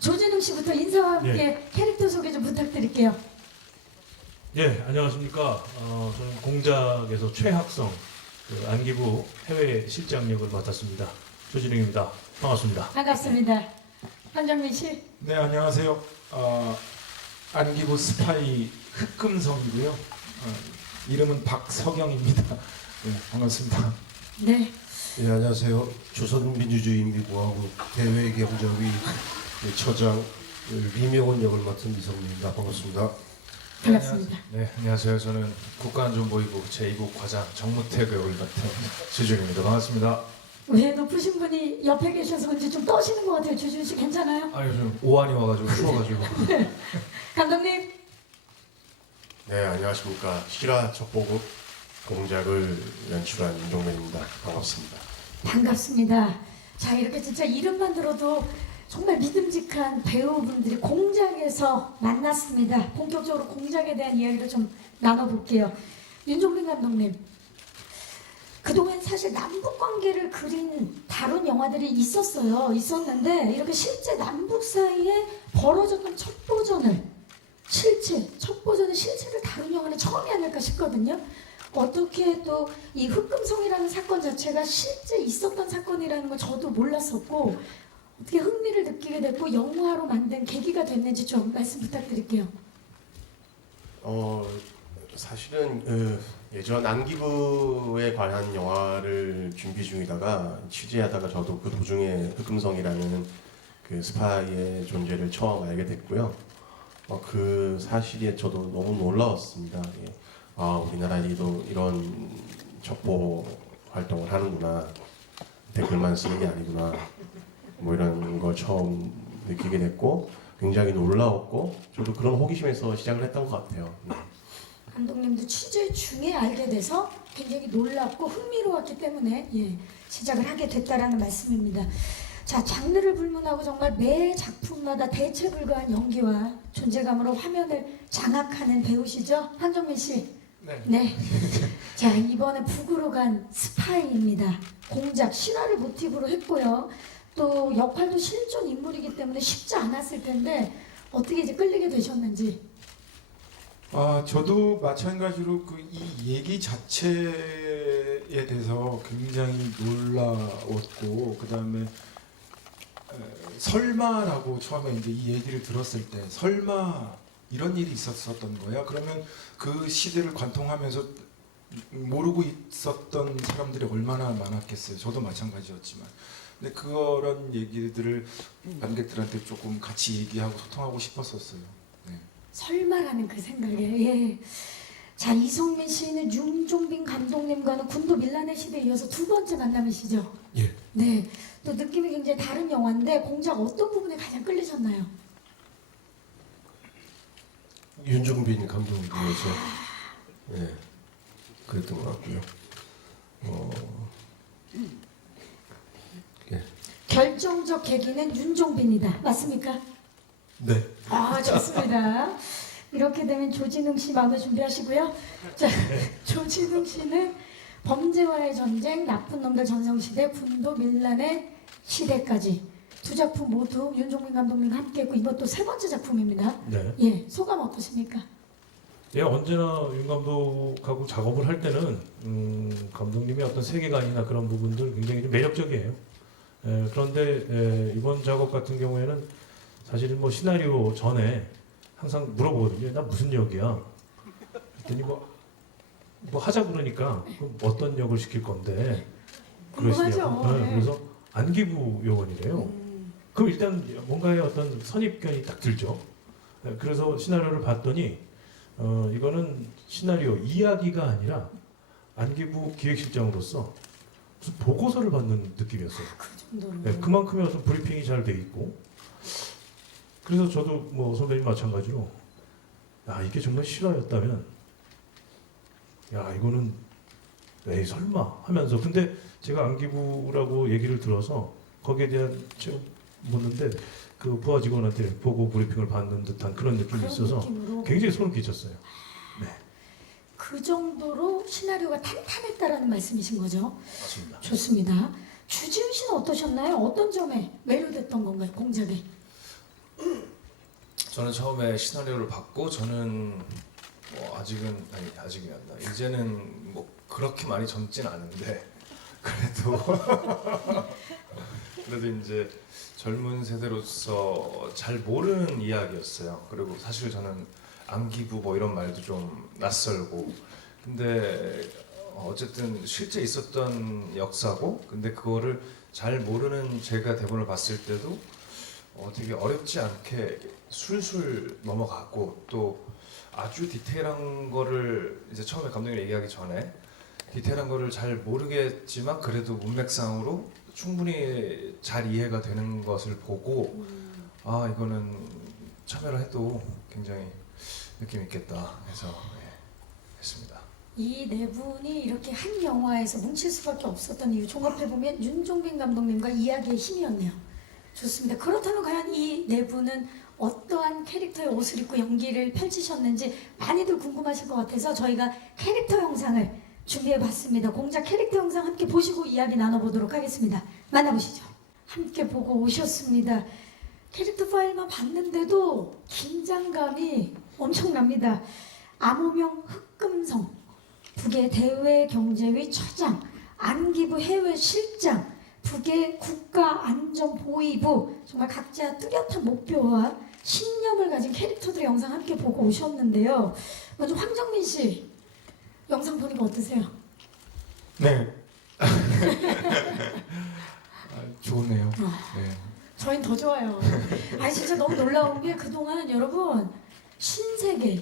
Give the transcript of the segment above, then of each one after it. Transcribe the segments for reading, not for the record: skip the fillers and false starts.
조진웅 씨부터 인사와 함께 예. 캐릭터 소개 좀 부탁드릴게요. 예, 안녕하십니까. 저는 공작에서 최학성 안기부 해외 실장 역을 맡았습니다. 조진웅입니다. 반갑습니다. 반갑습니다. 한정민 씨. 네, 안녕하세요. 안기부 스파이 흑금성이고요. 이름은 박석영입니다. 네, 반갑습니다. 네. 네, 안녕하세요. 조선민주주의인민공화국 대외경제위 처장 리명원 역을 맡은 이성민입니다. 반갑습니다. 반갑습니다. 네, 안녕하세요. 저는 국가안전보위부 제2국 과장 정무택 역을 맡은 주준입니다. 반갑습니다. 왜 높으신 분이 옆에 계셔서 그런지 좀 떠시는 것 같아요. 주준 씨 괜찮아요? 아, 요즘 오한이 와가지고 추워가지고. 감독님. 네, 안녕하십니까. 실화 첩보국 공작을 연출한 윤종민입니다. 반갑습니다. 반갑습니다. 자, 이렇게 진짜 이름만 들어도 정말 믿음직한 배우분들이 공작에서 만났습니다. 본격적으로 공작에 대한 이야기를 좀 나눠볼게요. 윤종민 감독님, 그동안 사실 남북 관계를 그린 다룬 영화들이 있었는데 이렇게 실제 남북 사이에 벌어졌던 첩보전을 실체를 다룬 영화는 처음이 아닐까 싶거든요. 어떻게 또 이 흑금성이라는 사건 자체가 실제 있었던 사건이라는 걸 저도 몰랐었고 어떻게 흥미를 느끼게 됐고 영화로 만든 계기가 됐는지 좀 말씀 부탁드릴게요. 사실은 예전 안기부에 관한 영화를 준비 중이다가 취재하다가 저도 그 도중에 흑금성이라는 그 스파이의 존재를 처음 알게 됐고요. 그 사실에 저도 너무 놀라웠습니다. 예. 우리나라에도 이런 첩보 활동을 하는구나. 댓글만 쓰는 게 아니구나. 뭐 이런 걸 처음 느끼게 됐고 굉장히 놀라웠고 저도 그런 호기심에서 시작을 했던 것 같아요. 네. 감독님도 취재 중에 알게 돼서 굉장히 놀랍고 흥미로웠기 때문에 시작을 하게 됐다라는 말씀입니다. 자, 장르를 불문하고 정말 매 작품마다 대체불가한 연기와 존재감으로 화면을 장악하는 배우시죠? 한정민 씨. 네. 자, 이번에 북으로 간 스파이입니다. 공작, 신화를 모티브로 했고요. 또 역할도 실존 인물이기 때문에 쉽지 않았을 텐데 어떻게 이제 끌리게 되셨는지. 저도 마찬가지로 이 얘기 자체에 대해서 굉장히 놀라웠고 그 다음에 설마라고 처음에 이제 이 얘기를 들었을 때 설마 이런 일이 있었던 거야? 그러면 그 시대를 관통하면서 모르고 있었던 사람들이 얼마나 많았겠어요. 저도 마찬가지였지만. 근데 그런 얘기들을 관객들한테 조금 같이 얘기하고 소통하고 싶었었어요. 네. 설마라는 그 생각에. 예. 자, 이성민 씨는 윤종빈 감독님과는 군도 밀라네 시대에 이어서 두 번째 만남이시죠? 예. 네. 또 느낌이 굉장히 다른 영화인데 공작 어떤 부분에 가장 끌리셨나요? 윤종빈 감독님에서 그랬던 것 같고요. 결정적 계기는 윤종빈이다. 맞습니까? 네. 좋습니다. 이렇게 되면 조진웅 씨 마음에 준비하시고요. 자, 조진웅 씨는 범죄와의 전쟁, 나쁜 놈들 전성시대, 군도 밀란의 시대까지 두 작품 모두 윤종민 감독님과 함께했고 이것도 세 번째 작품입니다. 네. 예, 소감 어떠십니까? 예, 언제나 윤 감독하고 작업을 할 때는 감독님의 어떤 세계관이나 그런 부분들 굉장히 좀 매력적이에요. 그런데 이번 작업 같은 경우에는 사실 뭐 시나리오 전에 항상 물어보거든요. 나 무슨 역이야? 그랬더니 뭐 하자 그러니까 그럼 어떤 역을 시킬 건데 그러시냐고. 궁금하죠. 네. 그래서 안기부 요원이래요. 그럼 일단 뭔가의 어떤 선입견이 딱 들죠. 그래서 시나리오를 봤더니 이거는 시나리오 이야기가 아니라 안기부 기획실장으로서 무슨 보고서를 받는 느낌이었어요. 그 정도로. 네, 그만큼의 어떤 브리핑이 잘 돼 있고 그래서 저도 뭐 선배님 마찬가지로 이게 정말 실화였다면 이거는 에이 설마 하면서 근데 제가 안기부라고 얘기를 들어서 거기에 대한 묻는데 그 부하 직원한테 보고 브리핑을 받는 듯한 그런 느낌이 그런 있어서 느낌으로. 굉장히 소름 끼쳤어요. 네, 그 정도로 시나리오가 탄탄했다라는 말씀이신 거죠? 맞습니다. 좋습니다. 주지훈 씨는 어떠셨나요? 어떤 점에 매료됐던 건가요? 공작에? 저는 처음에 시나리오를 받고 저는 뭐 아직이었나 이제는 뭐 그렇게 많이 젊진 않은데 그래도 이제 젊은 세대로서 잘 모르는 이야기였어요. 그리고 사실 저는 안기부 뭐 이런 말도 좀 낯설고 근데 어쨌든 실제 있었던 역사고 근데 그거를 잘 모르는 제가 대본을 봤을 때도 되게 어렵지 않게 술술 넘어갔고 또 아주 디테일한 거를 이제 처음에 감독님 얘기하기 전에 디테일한 거를 잘 모르겠지만 그래도 문맥상으로 충분히 잘 이해가 되는 것을 보고 아 이거는 참여를 해도 굉장히 느낌 있겠다 해서 했습니다. 이 네 분이 이렇게 한 영화에서 뭉칠 수밖에 없었던 이유 종합해보면 윤종빈 감독님과 이야기의 힘이었네요. 좋습니다. 그렇다면 과연 이 네 분은 어떠한 캐릭터의 옷을 입고 연기를 펼치셨는지 많이들 궁금하실 것 같아서 저희가 캐릭터 영상을 준비해봤습니다. 공작 캐릭터 영상 함께 보시고 이야기 나눠보도록 하겠습니다. 만나보시죠. 함께 보고 오셨습니다. 캐릭터 파일만 봤는데도 긴장감이 엄청납니다. 암호명 흑금성, 북의 대외경제위 처장, 안기부 해외실장, 북의 국가안전보위부, 정말 각자 뚜렷한 목표와 신념을 가진 캐릭터들의 영상 함께 보고 오셨는데요. 먼저 황정민 씨 영상 보니까 어떠세요? 네. 좋네요. 네. 저희는 더 좋아요. 아니 진짜 너무 놀라운 게 그동안 여러분 신세계,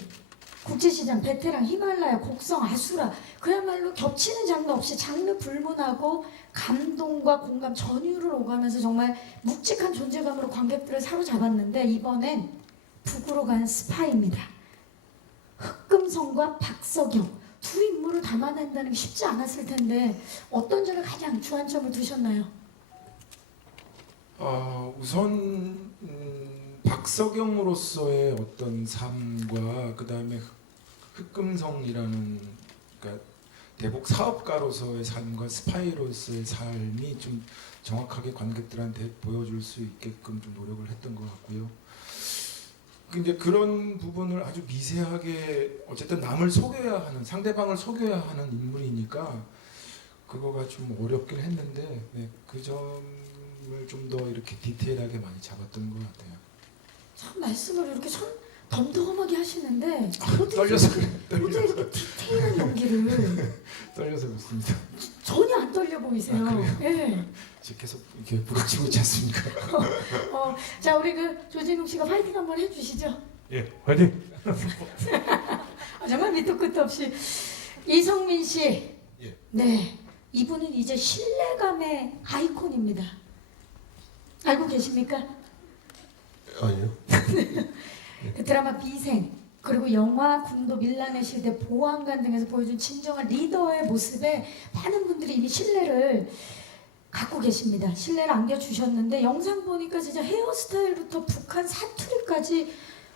국제시장, 베테랑, 히말라야, 곡성, 아수라 그야말로 겹치는 장르 없이 장르 불문하고 감동과 공감 전율을 오가면서 정말 묵직한 존재감으로 관객들을 사로잡았는데 이번엔 북으로 간 스파이입니다. 흑금성과 박석영 두 인물을 담아낸다는 게 쉽지 않았을 텐데 어떤 점에 가장 주안점을 두셨나요? 우선 박석영으로서의 어떤 삶과 그 다음에 흑금성이라는 그러니까 대북 사업가로서의 삶과 스파이로서의 삶이 좀 정확하게 관객들한테 보여줄 수 있게끔 좀 노력을 했던 것 같고요. 이제 그런 부분을 아주 미세하게 어쨌든 남을 속여야 하는 상대방을 속여야 하는 인물이니까 그거가 좀 어렵긴 했는데 네, 그 점을 좀 더 이렇게 디테일하게 많이 잡았던 것 같아요. 참 말씀을 이렇게 덤덤하게 하시는데 떨려서 그래. 어떻게 이렇게 디테일한 연기를 떨려서 그렇습니다. 전혀 안 떨려 보이세요. 예. 지금 계속 이렇게 부러치고 있지 않습니까? 자 우리 그 조진웅 씨가 파이팅 한번 해주시죠. 예, 화이팅! 정말 밑도 끝도 없이 이성민 씨. 예. 네, 이분은 이제 신뢰감의 아이콘입니다. 알고 계십니까? 아니요. 그 드라마 비생 그리고 영화 군도 밀란의 시대 보안관 등에서 보여준 진정한 리더의 모습에 많은 분들이 이미 신뢰를 갖고 계십니다. 신뢰를 안겨주셨는데 영상 보니까 진짜 헤어스타일부터 북한 사투리까지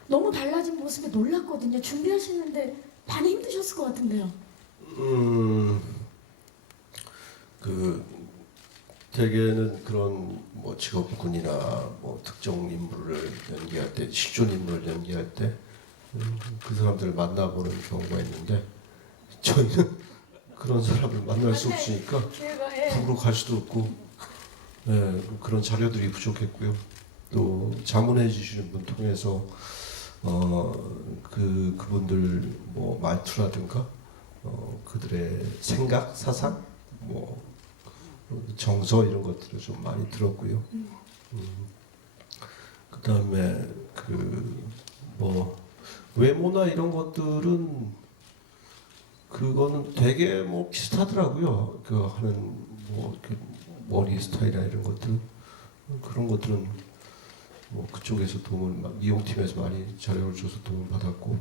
너무 달라진 모습에 놀랐거든요. 준비하시는데 많이 힘드셨을 것 같은데요. 대개는 그런 뭐 직업군이나 뭐 특정 인물을 연기할 때 실존 인물을 연기할 때 그 사람들을 만나보는 경우가 있는데 저는 그런 사람을 만날 수 없으니까 북으로 갈 수도 없고 그런 자료들이 부족했고요. 또 자문해 주시는 분 통해서 그분들 뭐 말투라든가 그들의 생각, 사상, 뭐 정서 이런 것들을 좀 많이 들었고요. 그다음에 뭐 외모나 이런 것들은 그거는 되게 뭐 비슷하더라고요. 그 하는 뭐 머리 스타일이나 이런 것들 그런 것들은 뭐 그쪽에서 도움을 미용팀에서 많이 자료를 줘서 도움을 받았고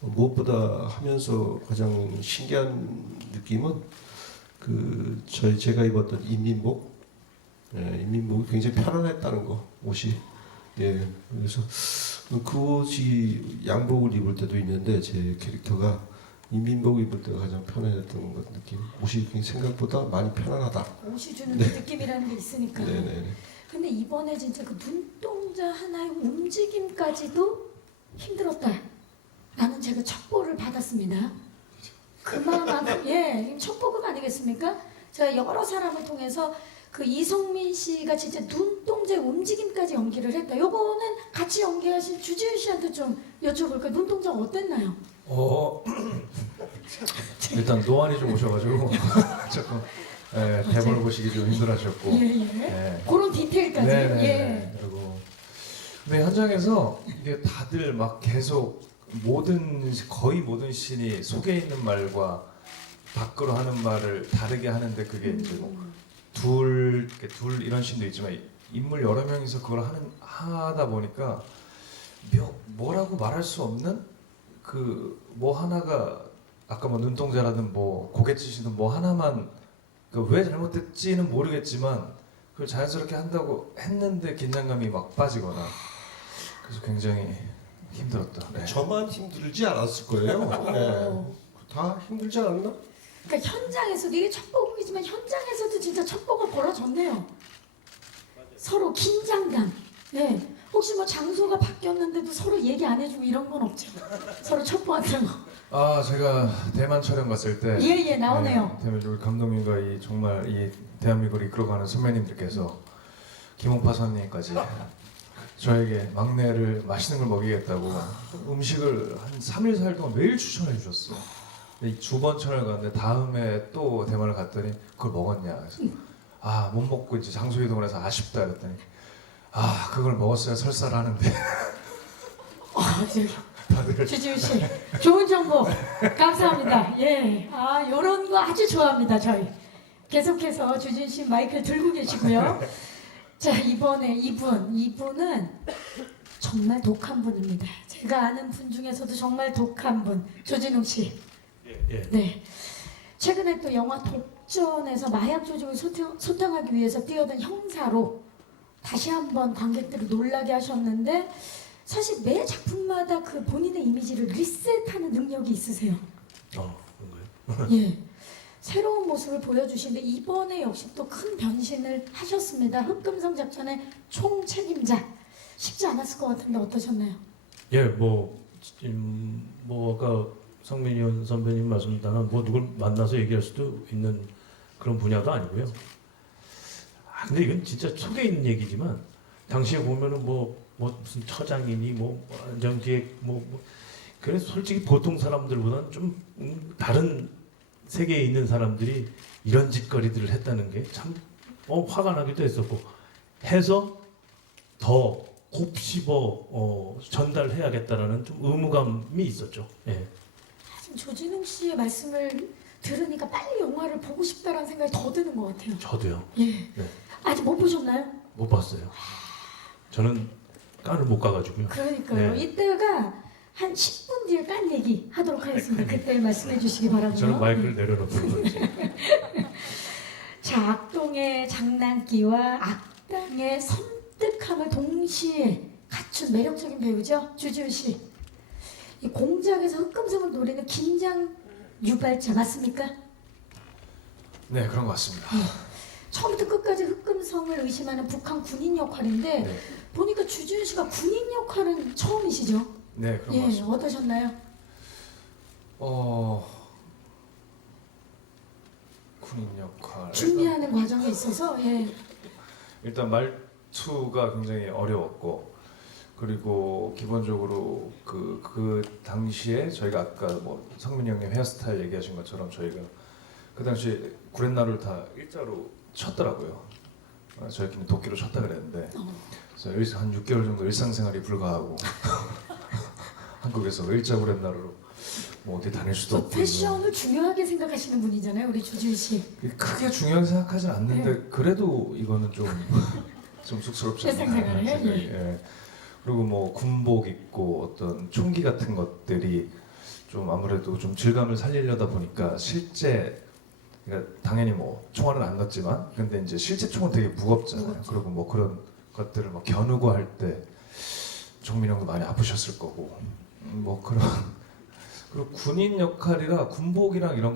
무엇보다 하면서 가장 신기한 느낌은 제가 입었던 인민복, 인민복이 굉장히 편안했다는 거 옷이 그래서 그 옷이 양복을 입을 때도 있는데 제 캐릭터가 인민복 입을 때가 가장 편안했던 것 느낌. 옷이 생각보다 많이 편안하다. 옷이 주는 그 느낌이라는 게 있으니까. 네네. 근데 이번에 진짜 그 눈동자 하나의 움직임 움직임까지도 힘들었다. 라는 제가 첩보를 받았습니다. 그만큼 예, 첩보급 아니겠습니까? 제가 여러 사람을 통해서 그 이성민 씨가 진짜 눈동자 움직임까지 연기를 했다. 요거는 같이 연기하신 주지훈 씨한테 좀 여쭤볼까요? 눈동자가 어땠나요? 일단 노안이 좀 오셔가지고 조금 대본을 보시기 좀 힘들어하셨고 예. 그런 디테일까지. 예. 그리고 근데 현장에서 이게 다들 막 계속 거의 모든 씬이 속에 있는 말과 밖으로 하는 말을 다르게 하는데 그게 이제 뭐 둘 이런 씬도 있지만 인물 여러 명이서 그걸 하다 보니까 뭐라고 말할 수 없는 그 뭐 하나가 아까 뭐 눈동자라든 뭐 고갯짓이든 뭐 하나만 왜 잘못됐지는 모르겠지만 그걸 자연스럽게 한다고 했는데 긴장감이 막 빠지거나 그래서 굉장히 힘들었다. 네. 저만 힘들지 않았을 거예요. 네. 다 힘들지 않았나? 그러니까 현장에서도 이게 첩보극이지만 현장에서도 진짜 첩보가 벌어졌네요. 서로 긴장감. 네. 혹시 뭐 장소가 바뀌었는데도 서로 얘기 안 해주고 이런 건 없죠. 서로 첩보한다는 거. 아 제가 대만 촬영 갔을 때 예, 나오네요. 대만 우리 감독님과 이 정말 이 대한민국을 이끌어가는 선배님들께서 김홍파 선생님까지 저에게 막내를 맛있는 걸 먹이겠다고 음식을 한 3일 4일 동안 매일 추천해 주셨어. 2번 촬영을 갔는데 다음에 또 대만을 갔더니 그걸 먹었냐 그래서 아 못 먹고 이제 장소 이동을 해서 아쉽다 그랬더니 아 그걸 먹었어야 설사를 하는데 다들 주지훈 씨, 좋은 정보 감사합니다. 예, 요런 거 아주 좋아합니다 저희. 계속해서 주지훈 씨 마이크를 들고 계시고요. 자 이번에 이분은 정말 독한 분입니다. 제가 아는 분 중에서도 정말 독한 분, 조진웅 씨. 예. 네. 최근에 또 영화 독전에서 마약 조직을 소탕하기 위해서 뛰어든 형사로 다시 한번 관객들을 놀라게 하셨는데 사실 매 작품마다 그 본인의 이미지를 리셋하는 능력이 있으세요. 그런가요? 예. 새로운 모습을 보여주시는데 이번에 역시 또 큰 변신을 하셨습니다. 흑금성 작전의 총책임자. 쉽지 않았을 것 같은데 어떠셨나요? 예, 뭐 아까 성민이 선배님 말씀대로 뭐 누굴 만나서 얘기할 수도 있는 그런 분야도 아니고요. 근데 이건 진짜 속에 있는 얘기지만 당시에 보면은 뭐 무슨 처장이니 뭐 안전기획 그래서 솔직히 보통 사람들보다는 좀 다른 세계에 있는 사람들이 이런 짓거리들을 했다는 게 참 화가 나기도 했었고 해서 더 곱씹어 전달해야겠다라는 좀 의무감이 있었죠. 예. 지금 조진웅 씨의 말씀을 들으니까 빨리 영화를 보고 싶다라는 생각이 더 드는 것 같아요. 저도요. 예. 네. 아직 못 보셨나요? 못 봤어요. 저는 깐을 못 가가지고요. 그러니까요. 네. 이때가 한 10분 뒤에 깐 얘기 하도록 하겠습니다. 그때 말씀해 주시기 바라고요. 저는 마이크를 내려놓고 그러지. 자, 악동의 장난기와 악당의 섬뜩함을 동시에 갖춘 매력적인 배우죠. 주지훈 씨. 이 공작에서 흑금성을 노리는 긴장 유발자 맞습니까? 네 그런 것 같습니다. 처음부터 끝까지 흑금성을 의심하는 북한 군인 역할인데 네, 보니까 주지훈 씨가 군인 역할은 처음이시죠? 네 그런 것 예, 같습니다. 어떠셨나요? 군인 역할 준비하는 과정에 있어서 예. 일단 말투가 굉장히 어려웠고 그리고 기본적으로 그 당시에 저희가 아까 뭐 성민이 형님 헤어스타일 얘기하신 것처럼 저희가 그 당시에 구렛나루를 다 일자로 쳤더라고요. 저희끼리 도끼로 쳤다 그랬는데 그래서 한 6개월 정도 일상생활이 불가하고 한국에서 일자 구렛나루로 뭐 어디 다닐 수도 또 없고 패션을 중요하게 생각하시는 분이잖아요, 우리 주지훈 씨. 크게 중요하게 생각하진 않는데 그래도 이거는 좀 쑥스럽지 않나 일상생활에, 생각이, 예. 그리고 뭐 군복 입고 어떤 총기 같은 것들이 좀 아무래도 좀 질감을 살리려다 보니까 실제 그러니까 당연히 뭐 총알은 안 넣었지만 근데 이제 실제 총은 되게 무겁잖아요. 그리고 뭐 그런 것들을 막 겨누고 할 때 정민 형도 많이 아프셨을 거고 뭐 그런 그리고 군인 역할이라 군복이랑 이런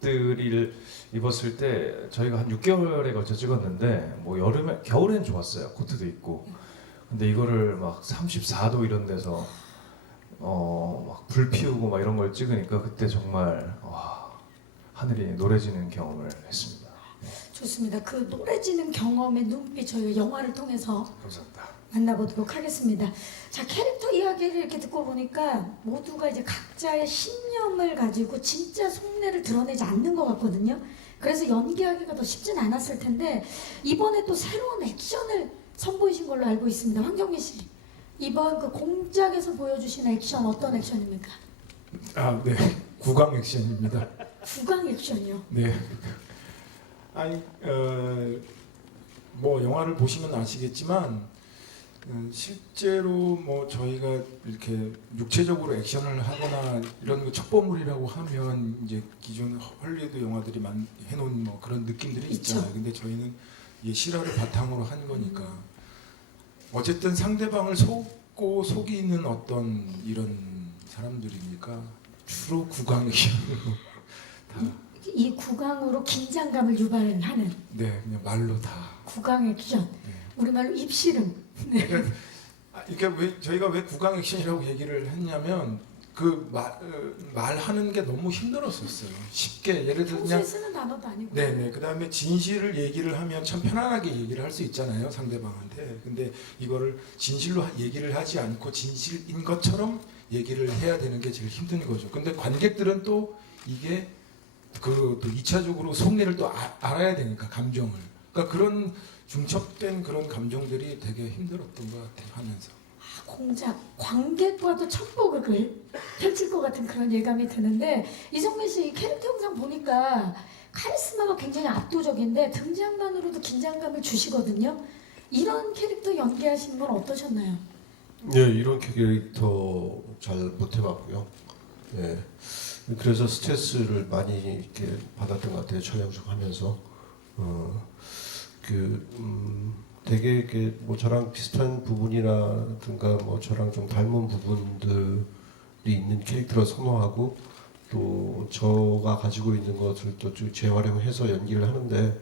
것들을 입었을 때 저희가 한 6개월에 걸쳐 찍었는데 뭐 겨울엔 좋았어요. 코트도 입고 근데 이거를 막 34도 이런 데서 막 불 피우고 막 이런 걸 찍으니까 그때 정말 와, 하늘이 노래지는 경험을 했습니다. 좋습니다. 그 노래지는 경험의 눈빛 저희 영화를 통해서 감사합니다. 만나보도록 하겠습니다. 자, 캐릭터 이야기를 이렇게 듣고 보니까 모두가 이제 각자의 신념을 가지고 진짜 속내를 드러내지 않는 것 같거든요. 그래서 연기하기가 더 쉽진 않았을 텐데 이번에 또 새로운 액션을 선보이신 걸로 알고 있습니다. 황정민 씨, 이번 그 공작에서 보여주신 액션 어떤 액션입니까? 아, 네. 구강 액션입니다. 구강 액션이요. 네. 아니, 뭐 영화를 보시면 아시겠지만 실제로 뭐 저희가 이렇게 육체적으로 액션을 하거나 이런 거 첩보물이라고 하면 이제 기존 헐리우드 영화들이 해놓은 뭐 그런 느낌들이 있죠. 있잖아요. 근데 저희는 이 실화를 바탕으로 한 거니까 어쨌든 상대방을 속고 속이는 어떤 이런 사람들이니까 주로 구강 액션으로 다. 이 구강으로 긴장감을 유발하는 네, 그냥 말로 다. 구강 액션. 네. 우리말로 입씨름. 그러니까 왜 저희가 왜 구강 액션이라고 얘기를 했냐면 그 말하는 게 너무 힘들었었어요. 쉽게 예를 들어 평소에 그냥 쓰는 단어도 아니고. 네네 그다음에 진실을 얘기를 하면 참 편안하게 얘기를 할 수 있잖아요 상대방한테. 근데 이거를 진실로 얘기를 하지 않고 진실인 것처럼 얘기를 해야 되는 게 제일 힘든 거죠. 근데 관객들은 또 이게 또 2차적으로 속내를 또 알아야 되니까 감정을. 그러니까 그런 중첩된 그런 감정들이 되게 힘들었던 것 같아요 하면서. 공작, 관객과도 첩보극을 펼칠 것 같은 그런 예감이 드는데 이성민 씨 캐릭터 영상 보니까 카리스마가 굉장히 압도적인데 등장만으로도 긴장감을 주시거든요. 이런 캐릭터 연기하시는 건 어떠셨나요? 네, 이런 캐릭터 잘 못 해봤고요. 네. 그래서 스트레스를 많이 이렇게 받았던 것 같아요. 촬영 중 하면서. 되게 이렇게 뭐 저랑 비슷한 부분이라든가 뭐 저랑 좀 닮은 부분들이 있는 캐릭터를 선호하고 또 저가 가지고 있는 것을 또 재활용해서 연기를 하는데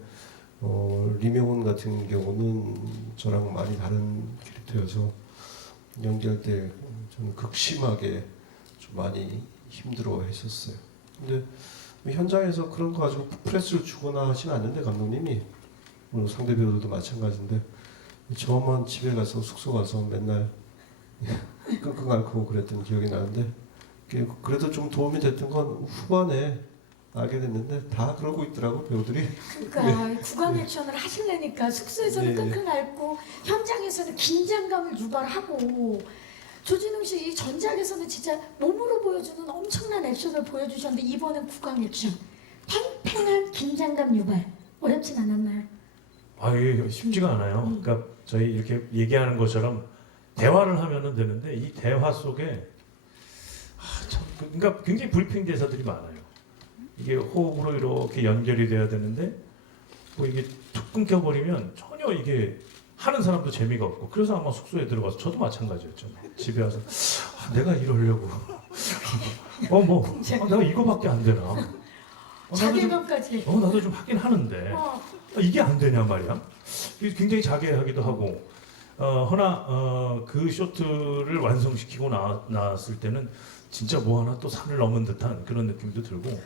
리명훈 같은 경우는 저랑 많이 다른 캐릭터여서 연기할 때 좀 극심하게 좀 많이 힘들어 했었어요. 근데 현장에서 그런 거 가지고 프레스를 주거나 하진 않는데 감독님이 물론 상대 배우들도 마찬가지인데 저만 집에 가서 숙소 가서 맨날 끙끙 앓고 그랬던 기억이 나는데 그래도 좀 도움이 됐던 건 후반에 알게 됐는데 다 그러고 있더라고 배우들이. 그러니까 구강 액션을 하시려니까 숙소에서는 네. 끙끙 앓고 현장에서는 긴장감을 유발하고 조진웅 씨 이 전작에서는 진짜 몸으로 보여주는 엄청난 액션을 보여주셨는데 이번엔 구강 액션 팽팽한 긴장감 유발 어렵진 않았나요? 아, 이게 쉽지가 않아요. 그러니까 저희 이렇게 얘기하는 것처럼 대화를 하면은 되는데 이 대화 속에 그러니까 굉장히 브리핑 대사들이 많아요. 이게 호흡으로 이렇게 연결이 돼야 되는데 뭐 이게 툭 끊겨버리면 전혀 이게 하는 사람도 재미가 없고 그래서 아마 숙소에 들어가서 저도 마찬가지였죠. 집에 와서 내가 이러려고 내가 이거밖에 안 되나? 자괴감까지. 나도 좀 하긴 하는데 이게 안 되냐 말이야. 굉장히 자괴하기도 하고 허나 그 쇼트를 완성시키고 나왔을 때는 진짜 뭐 하나 또 산을 넘은 듯한 그런 느낌도 들고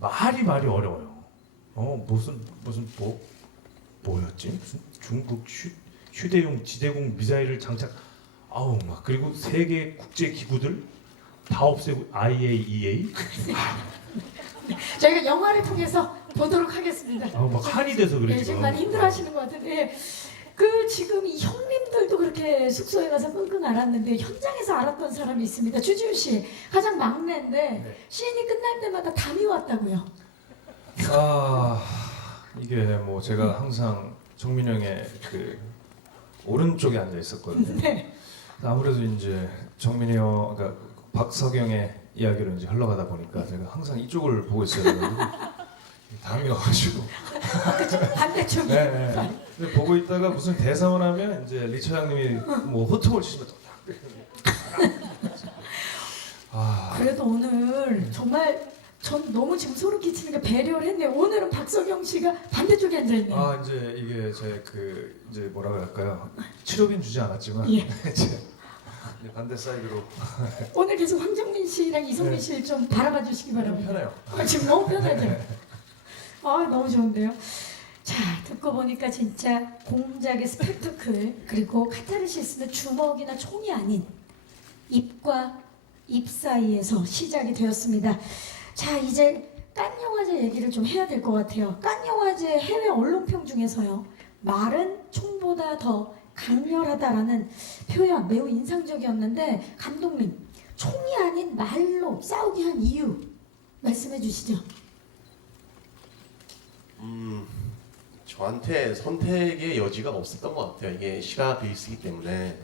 말이 어려워요. 뭐였지? 무슨 중국 휴대용 지대공 미사일을 장착 막 그리고 세계 국제 기구들 다 없애고 IAEA 저희가 영화를 통해서 보도록 하겠습니다. 막 한이 돼서 그래 네, 지금 많이 힘들어하시는 것 같은데 그 지금 이 형님들도 그렇게 숙소에 가서 끙끙 앓았는데 현장에서 알았던 사람이 있습니다. 주지훈 씨 가장 막내인데 네. 시인이 끝날 때마다 담이 왔다고요. 이게 뭐 제가 항상 정민 형의 그 오른쪽에 앉아 있었거든요. 네. 아무래도 이제 정민이 형, 그러니까 박석영의 이야기로 이제 흘러가다 보니까 제가 항상 이쪽을 보고 있어요. 담이 와가지고. 반대쪽이. 네. 근데 보고 있다가 무슨 대사만 하면 이제 리 차장님이 뭐 호통을 치시면 또. 그래도 오늘 정말 전 너무 지금 소름 끼치는 게 배려를 했네요. 오늘은 박석영 씨가 반대쪽에 앉아있네요. 아 이제 이게 제 이제 뭐라고 할까요? 치료비는 주지 않았지만 예. 이제 반대 사이드로 오늘 계속 황정민 씨랑 이성민 씨를 좀 바라봐 주시기 바랍니다. 편해요. 지금 너무 편하죠? 아, 너무 좋은데요? 자, 듣고 보니까 진짜 공작의 스펙터클, 그리고 카타르시스는 주먹이나 총이 아닌 입과 입 사이에서 시작이 되었습니다. 자, 이제 깐영화제 얘기를 좀 해야 될 것 같아요. 깐영화제 해외 언론평 중에서요, 말은 총보다 더 강렬하다라는 표현 매우 인상적이었는데, 감독님, 총이 아닌 말로 싸우게 한 이유 말씀해 주시죠. 저한테 선택의 여지가 없었던 것 같아요. 이게 실화 베이스이기 때문에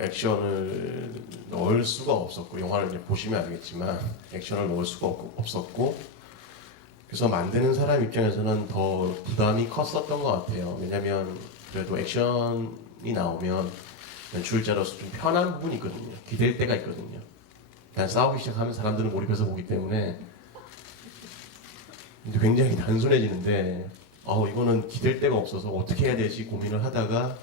액션을 넣을 수가 없었고, 영화를 이제 보시면 알겠지만 액션을 넣을 수가 없었고, 그래서 만드는 사람 입장에서는 더 부담이 컸었던 것 같아요. 왜냐면 그래도 액션이 나오면 연출자로서 좀 편한 부분이 있거든요. 기댈 때가 있거든요. 그냥 싸우기 시작하면 사람들은 몰입해서 보기 때문에 이제 굉장히 단순해지는데, 이거는 기댈 데가 없어서 어떻게 해야 되지 고민을 하다가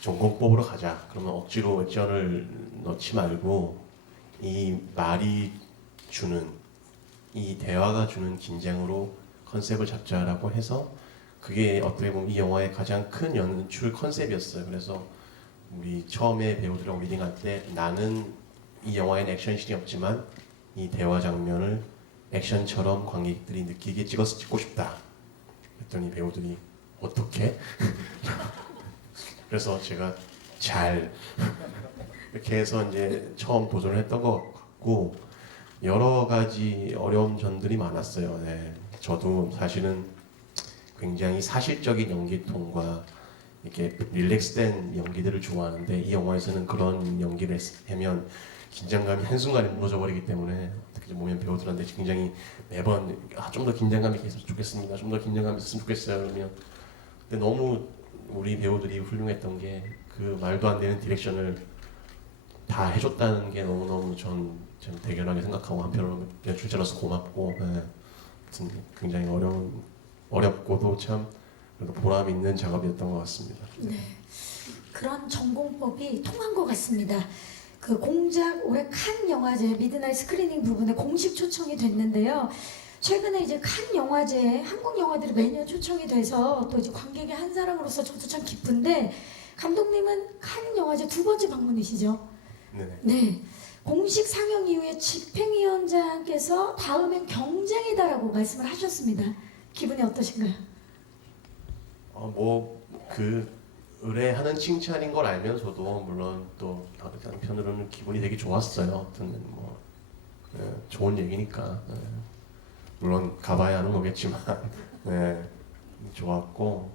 전공법으로 가자. 그러면 억지로 액션을 넣지 말고 이 말이 주는, 이 대화가 주는 긴장으로 컨셉을 잡자라고 해서, 그게 어떻게 보면 이 영화의 가장 큰 연출 컨셉이었어요. 그래서 우리 처음에 배우들하고 미팅할 때, 나는 이 영화에는 액션씬이 없지만 이 대화 장면을 액션처럼 관객들이 느끼게 찍어서 찍고 싶다. 그랬더니 배우들이 어떻게? 그래서 제가 잘 이렇게 해서 이제 처음 도전을 했던 것 같고, 여러 가지 어려운 점들이 많았어요. 네. 저도 사실은 굉장히 사실적인 연기통과 이렇게 릴렉스된 연기들을 좋아하는데, 이 영화에서는 그런 연기를 하면 긴장감이 한순간에 무너져 버리기 때문에, 특히 보면 배우들한테 굉장히 매번 좀 더 긴장감이 있었으면 좋겠습니다. 좀 더 긴장감이 있었으면 좋겠어요. 그러면 근데 너무 우리 배우들이 훌륭했던 게, 그 말도 안 되는 디렉션을 다 해줬다는 게 너무너무 전 대견하게 생각하고, 한편으로는 연출자로서 고맙고, 네. 아무튼 굉장히 어렵고도 참 그래도 보람 있는 작업이었던 것 같습니다. 네, 그런 전공법이 통한 것 같습니다. 그 공작 올해 칸 영화제 미드나잇 스크리닝 부분에 공식 초청이 됐는데요. 최근에 이제 칸 영화제에 한국 영화들이 매년 초청이 돼서 또 이제 관객의 한 사람으로서 저도 참 기쁜데, 감독님은 칸 영화제 두 번째 방문이시죠? 네네. 네. 공식 상영 이후에 집행위원장께서 다음엔 경쟁이다라고 말씀을 하셨습니다. 기분이 어떠신가요? 의뢰하는 칭찬인 걸 알면서도 물론 또 다른 편으로는 기분이 되게 좋았어요. 어떤 좋은 얘기니까. 네. 물론 가봐야 하는 거겠지만 네. 좋았고,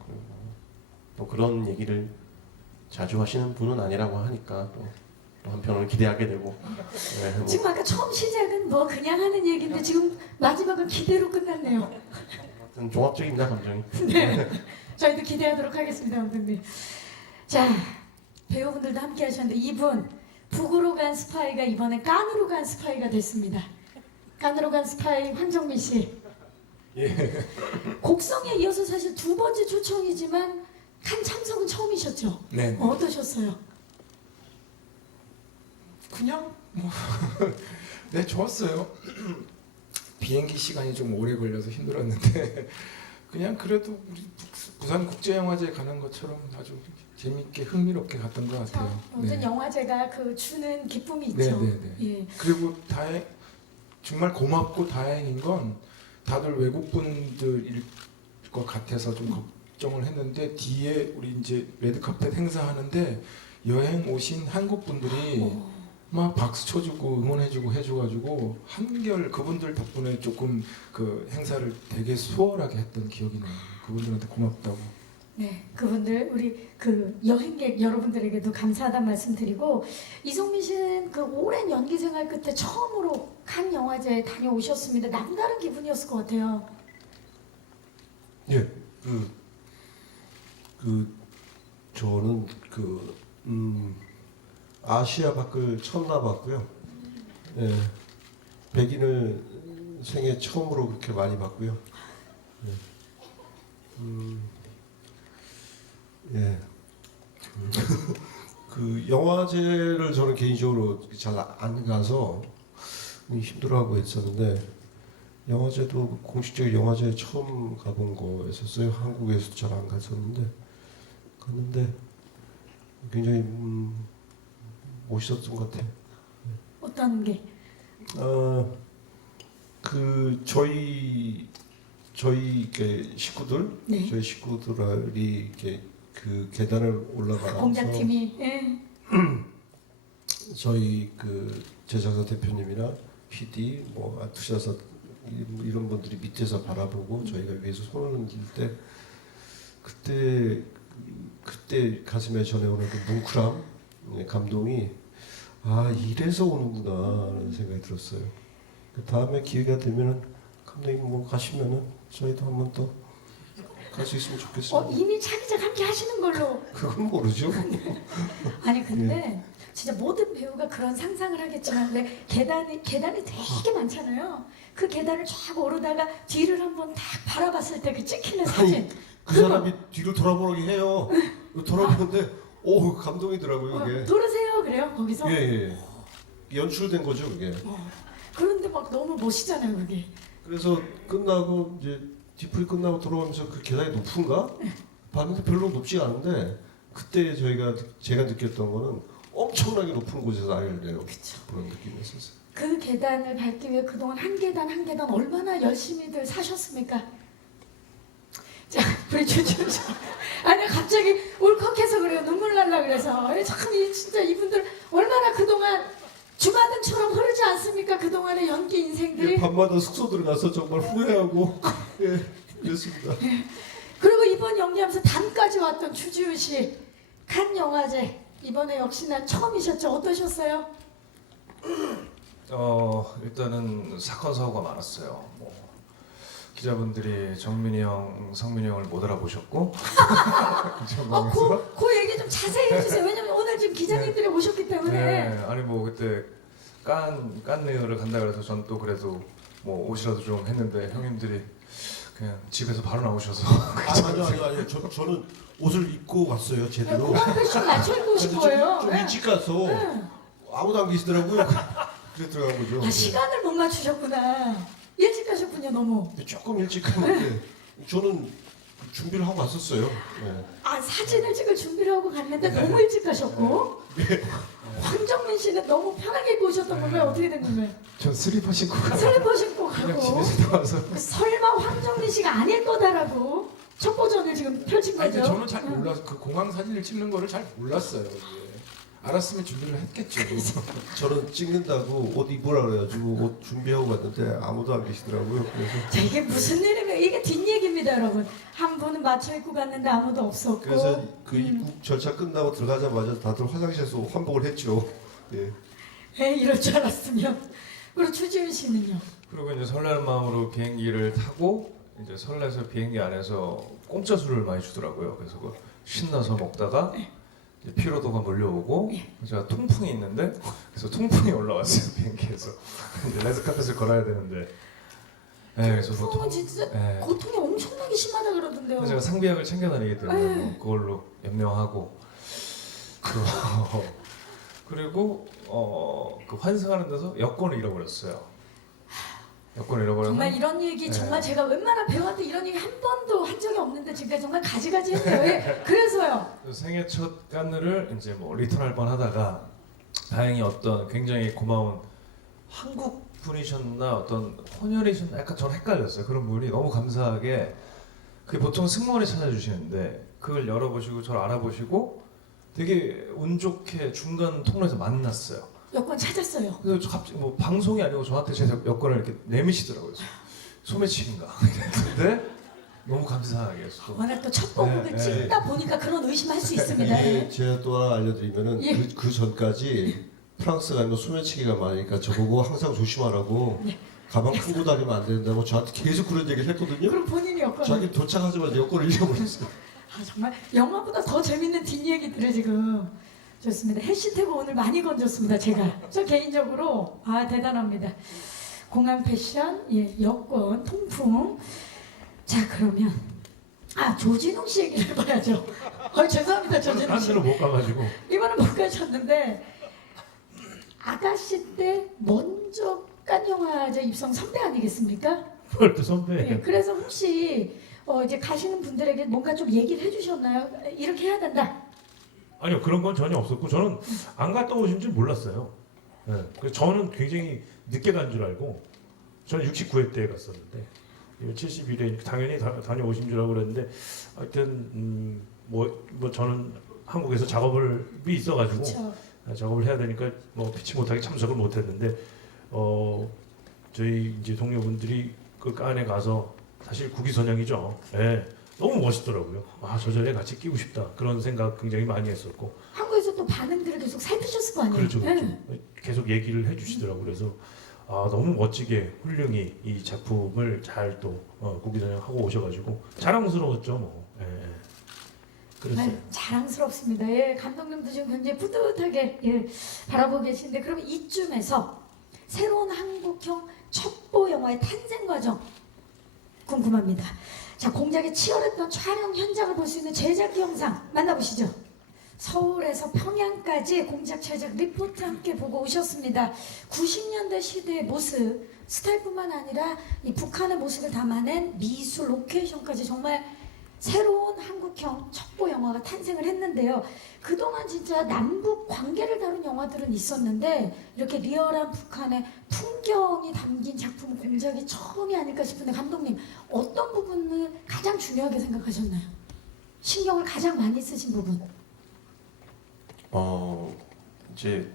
또 그런 얘기를 자주 하시는 분은 아니라고 하니까 또 한편으로는 기대하게 되고. 네. 지금 아까 처음 시작은 뭐 그냥 하는 얘기인데 지금 마지막은 기대로 끝났네요. 아무튼 종합적입니다, 감정이. 네. 저희도 기대하도록 하겠습니다, 감독님. 자, 배우분들도 함께 하셨는데, 이분 북으로 간 스파이가 이번에 깐으로 간 스파이가 됐습니다. 깐으로 간 스파이 황정민 씨. 예. 곡성에 이어서 사실 두 번째 초청이지만 칸 참석은 처음이셨죠? 네. 어떠셨어요? 그냥 뭐 네, 좋았어요. 비행기 시간이 좀 오래 걸려서 힘들었는데 그냥 그래도 우리 부산 국제영화제 가는 것처럼 아주 재밌게 흥미롭게 갔던 것 같아요. 모든 네. 영화제가 그 주는 기쁨이 있죠. 네네네. 예. 그리고 정말 고맙고 다행인 건, 다들 외국 분들일 것 같아서 좀 걱정을 했는데, 뒤에 우리 이제 레드카펫 행사하는데 여행 오신 한국 분들이 막 박수 쳐주고 응원해주고 해줘가지고 한결 그분들 덕분에 조금 그 행사를 되게 수월하게 했던 기억이 나요. 그분들한테 고맙다고. 네, 그분들 우리 그 여행객 여러분들에게도 감사하다는 말씀드리고, 이성민 씨는 그 오랜 연기 생활 끝에 처음으로 칸 영화제에 다녀오셨습니다. 남다른 기분이었을 것 같아요. 예, 저는 아시아 밖을 처음 나봤고요. 예, 백인을 생애 처음으로 그렇게 많이 봤고요. 예. 그 영화제를 저는 개인적으로 잘 안 가서 힘들어하고 했었는데 영화제도 공식적인 영화제 처음 가본 거였었어요. 한국에서도 잘 안 갔었는데 갔는데 굉장히 멋있었던 것 같아요. 어떤 게? 그 저희 이렇게 식구들, 네. 저희 식구들이 이렇게 그 계단을 올라가면서 공작팀이. 예. 저희 그 제작사 대표님이나 PD, 뭐 투자사 이런 분들이 밑에서 바라보고 저희가 위에서 손을 흔들 때 그때 가슴에 전해오는 그 뭉클함, 감동이 아 이래서 오는구나라는 생각이 들었어요. 그 다음에 기회가 되면은 감독님 뭐 가시면은 저희도 한번 또 갈 수 있으면 좋겠습니다. 이미 차기작 함께 하시는 걸로. 그건 모르죠. 아니 근데 진짜 모든 배우가 그런 상상을 하겠지만 왜 계단이 되게 많잖아요. 그 계단을 쫙 오르다가 뒤를 한번 딱 바라봤을 때 그 찍히는 사진. 그 사람이 뒤를 돌아보게 해요. 돌아보는데 오 감동이더라고요 이게. 돌으세요 그래요 거기서. 예. 연출된 거죠 그게. 그런데 막 너무 멋있잖아요 그게. 그래서 끝나고 이제 뒤풀이 끝나고 돌아오면서 그 계단이 높은가? 봤는데 별로 높지 않은데 그때 제가 느꼈던 거는 엄청나게 높은 곳에서 아이를 내려 보는 느낌이었어요. 그 계단을 밟기 위해 그동안 한 계단 한 계단 얼마나 열심히들 사셨습니까? 자, 우리 주주 씨. 아니 갑자기 울컥해서 그래요. 눈물 날라 그래서. 참 진짜 이분들 얼마나 그동안 주마등처럼 흐르지 않습니까? 그동안의 연기 인생들이. 예, 밤마다 숙소 들어가서 정말 후회하고 예, 그랬습니다. 그리고 이번 연기하면서 담까지 왔던 추지훈 씨. 칸 영화제 이번에 역시나 처음이셨죠? 어떠셨어요? 일단은 사건 사고가 많았어요. 뭐 기자분들이 정민이 형, 성민이 형을 못 알아보셨고 그 얘기 좀 자세히 해주세요. 왜냐면 오늘 지금 기자님들이 오셨기 때문에. 네, 아니 뭐 그때 깐느를 간다 그래서 전 또 그래도 뭐 옷이라도 좀 했는데 형님들이 그냥 집에서 바로 나오셔서 아니요. 저는 옷을 입고 갔어요 제대로. 공항 패션 맞춰 입고 오신 근데 거예요. 좀 네. 일찍 가서 아무도 안 계시더라고요. 그래 들어간 거죠. 아, 시간을 못 맞추셨구나. 일찍 가셨군요, 너무. 조금 일찍 갔는데 저는 준비를 하고 갔었어요. 네. 아, 사진을 찍을 준비를 하고 갔는데 너무 일찍 가셨고. 황정민 씨는 너무 편하게 입고 오셨던 건가요? 어떻게 된 건가요? 전 슬리퍼 신고 가요. 슬리퍼 신고 그냥 가고. 집에서 나와서. 설마 황정민 씨가 아닐 거다라고 첫 버전을 지금 펼친 아니 거죠? 근데 저는 잘 몰라서 그 공항 사진을 찍는 거를 잘 몰랐어요. 이게. 알았으면 준비를 했겠죠. 저는 찍는다고 옷 입으라 그래가지고 옷 준비하고 갔는데 아무도 안 계시더라고요. 그래서 자, 이게 무슨 일이면 이게 뒷얘기입니다, 여러분. 한 분은 맞춰 입고 갔는데 아무도 없었고. 그래서 그 입국 절차 끝나고 들어가자마자 다들 화장실에서 환복을 했죠. 예. 이럴 줄 알았으면. 그리고 추지훈 씨는요? 그리고 이제 설레는 마음으로 비행기를 타고 이제 설레서 비행기 안에서 공짜 술을 많이 주더라고요. 그래서 그 신나서 먹다가 이제 피로도가 몰려오고 제가 통풍이 있는데 그래서 통풍이 올라왔어요 비행기에서 이제 레드카펫을 걸어야 되는데 그래서 뭐 통풍은 진짜 네. 고통이 엄청나게 심하다 그러던데요. 그래서 제가 상비약을 챙겨 다니기 때문에 뭐 그걸로 연명하고 그리고 그 환승하는 데서 여권을 잃어버렸어요. 여권을 잃어버려서 정말 이런 얘기 정말 제가 웬만한 배우한테 이런 얘기 한 번도 한 적이 없는데 지금까지 정말 가지가지 했네요. 그래서요. 생애 첫 깐느를 이제 뭐 리턴할 뻔하다가 다행히 어떤 굉장히 고마운 한국 분이셨나 어떤 혼혈이셨나 약간 저는 헷갈렸어요. 그런 분이 너무 감사하게 그게 보통 승무원이 찾아주시는데 그걸 열어보시고 저를 알아보시고 되게 운 좋게 중간 통로에서 만났어요. 여권 찾았어요. 그래서 저 갑자기 뭐 방송이 아니고 저한테 제 여권을 이렇게 내미시더라고요. 소매치기인가 이랬는데 너무 감사하게 또 워낙 또 첫 보국을 네, 찍다 보니까 그런 의심할 수 있습니다. 이게 제가 또 하나 알려드리면은 예. 그 전까지 프랑스 가면 소매치기가 많으니까 저보고 항상 조심하라고 가방 큰 거 다니면 안 된다고 저한테 계속 그런 얘기를 했거든요. 그럼 본인이 여권. 자기 도착하자마자 여권을 잃어버렸어요. 정말 영화보다 더 재밌는 뒷얘기들을 지금 좋습니다. 해시태그 오늘 많이 건졌습니다. 제가 저 개인적으로 대단합니다. 공항 패션, 예, 여권, 통풍. 자, 그러면 조진웅 씨 얘기를 해봐야죠. 죄송합니다, 조진웅 딴 씨. 데로 못 가가지고 이번은 못 가셨는데 아가씨 때 먼저 깐영화제 입성 선배 아니겠습니까? 또 선배. 예, 그래서 혹시 이제 가시는 분들에게 뭔가 좀 얘기를 해주셨나요? 이렇게 해야 된다. 아니요, 그런 건 전혀 없었고 저는 안 갔다 오신 줄 몰랐어요. 네, 그래서 저는 굉장히 늦게 간 줄 알고 저는 69회 때 갔었는데 71회 당연히 다녀오신 줄 알고 그랬는데 하여튼 뭐 저는 한국에서 작업이 있어가지고 그렇죠. 작업을 해야 되니까 뭐 피치 못하게 참석을 못했는데 저희 이제 동료분들이 그 깐에 가서 사실 국위선양이죠. 예, 너무 멋있더라고요. 저 자리에 같이 끼고 싶다 그런 생각 굉장히 많이 했었고. 한국에서 또 반응들을 계속 살피셨을 거 아니에요? 그렇죠, 그렇죠. 예. 계속 얘기를 해주시더라고. 그래서 너무 멋지게 훌륭히 이 작품을 잘 또 국위선양하고 오셔가지고 자랑스러웠죠, 뭐. 예, 예. 그랬어요. 자랑스럽습니다. 예, 감독님도 지금 굉장히 뿌듯하게 바라보고 계신데 그러면 이쯤에서 새로운 한국형 첩보 영화의 탄생 과정 궁금합니다. 자, 공작이 치열했던 촬영 현장을 볼 수 있는 제작 영상 만나보시죠. 서울에서 평양까지 공작 제작 리포트 함께 보고 오셨습니다. 90년대 시대의 모습, 스타일뿐만 아니라 이 북한의 모습을 담아낸 미술, 로케이션까지 정말 새로운 한국형 첩보 영화가 탄생을 했는데요. 그동안 진짜 남북 관계를 다룬 영화들은 있었는데 이렇게 리얼한 북한의 풍경이 담긴 작품 공작이 처음이 아닐까 싶은데 감독님 어떤 부분을 가장 중요하게 생각하셨나요? 신경을 가장 많이 쓰신 부분. 이제